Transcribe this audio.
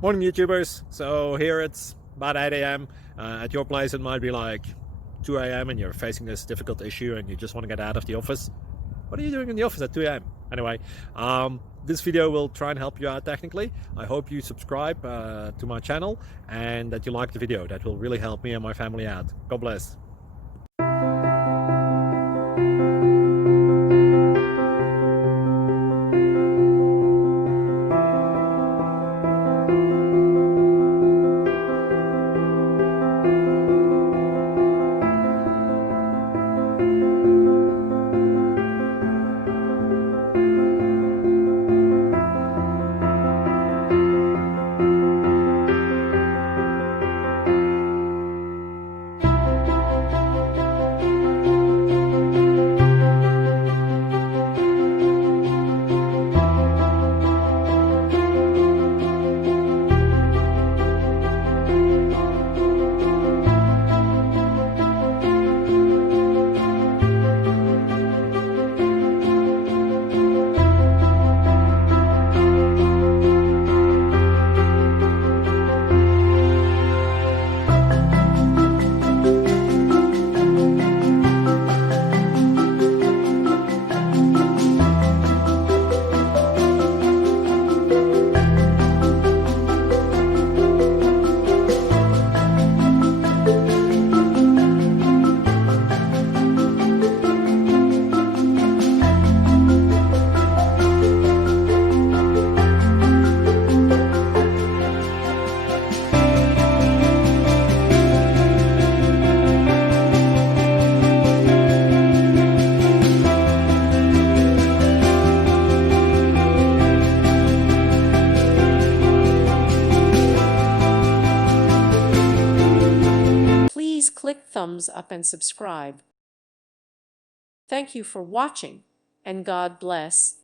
Morning YouTubers. So here it's about 8 a.m. At your place it might be like 2 a.m. and you're facing this difficult issue and you just want to get out of the office. What are you doing in the office at 2 a.m.? Anyway, this video will try and help you out technically. I hope you subscribe to my channel and that you like the video. That will really help me and my family out. God bless. Please click thumbs up and subscribe. Thank you for watching, and God bless.